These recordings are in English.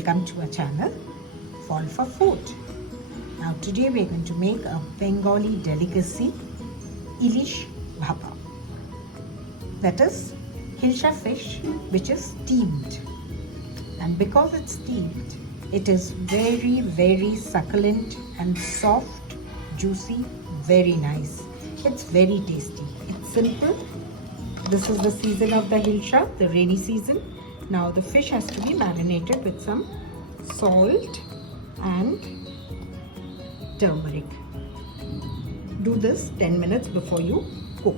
welcome to our channel Fall for Food. Now today we are going to make a Bengali delicacy, Ilishbhapa. That is Hilsa fish which is steamed, and because it's steamed it is very succulent and soft, juicy, very nice. It's very tasty. It's simple. This is the season of the Hilsa, the rainy season. Now the fish has to be marinated with some salt and turmeric. Do this 10 minutes before you cook,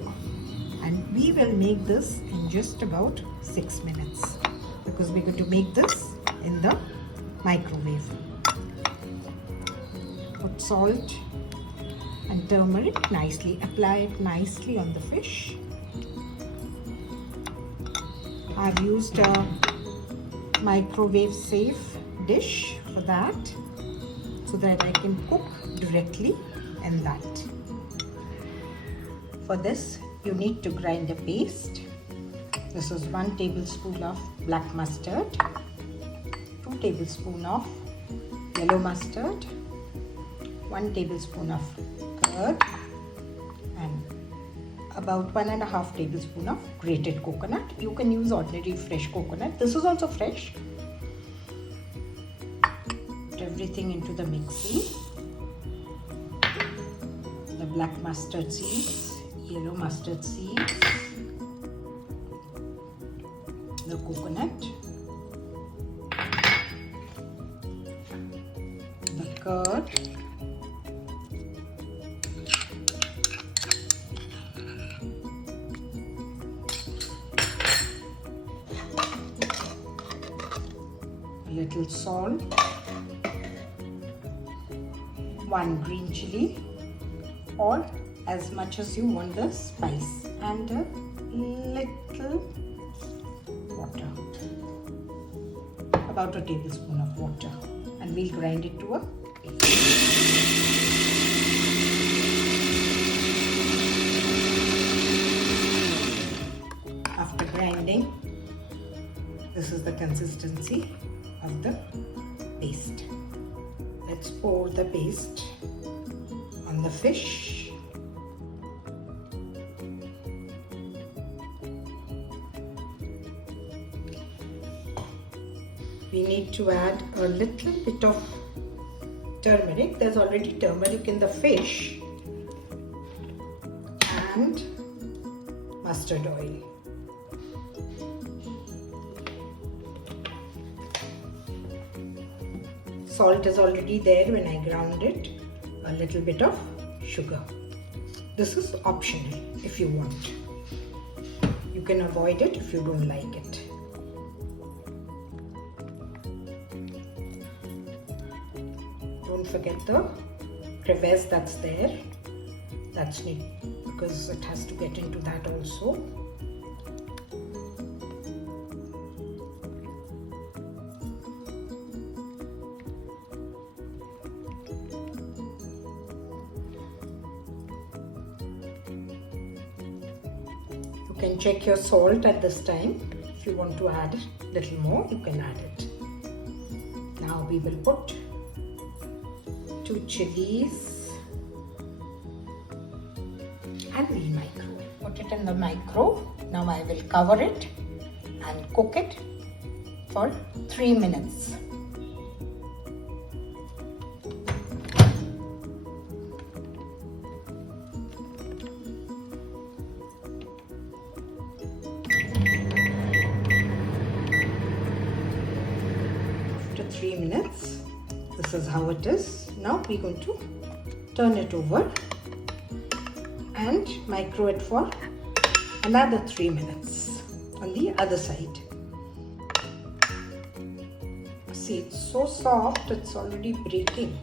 and we will make this in just about 6 minutes because we're going to make this in the microwave. Put salt and turmeric nicely, apply it nicely on the fish. I've used a microwave safe dish for that so that I can cook directly in that. For this you need to grind a paste. This is 1 tablespoon of black mustard, 2 tablespoons of yellow mustard, 1 tablespoon of curd, and about 1.5 tablespoons of grated coconut. You can use ordinary fresh coconut. This is also fresh. Put everything into the mixie. The black mustard seeds, yellow mustard seeds, the coconut, the curd, little salt, 1 green chili, or as much as you want the spice, and a little water, about 1 tablespoon of water, and we'll grind it to a paste. After grinding, this is the consistency of the paste. Let's pour the paste on the fish. We need to add a little bit of turmeric. There's already turmeric in the fish, and mustard oil. Salt is already there when I ground it. A little bit of sugar. This is optional if you want. You can avoid it if you don't like it. Don't forget the crevice that's there. That's neat because it has to get into that also. You can check your salt at this time. If you want to add a little more, you can add it. Now we will put 2 chilies and we'll micro. Put it in the micro. Now I will cover it and cook it for 3 minutes. After 3 minutes, this is how it is. Now we're going to turn it over and micro it for another 3 minutes on the other side. See, it's so soft, it's already breaking.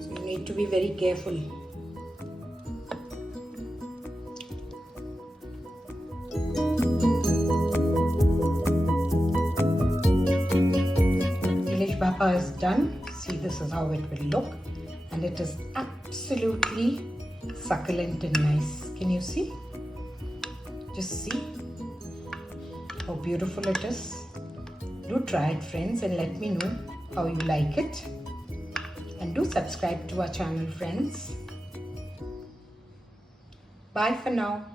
So you need to be very careful. Bhapa is done. See, this is how it will look, and it is absolutely succulent and nice. Can you see? Just see how beautiful it is. Do try it, friends, and let me know how you like it. And do subscribe to our channel, friends. Bye for now.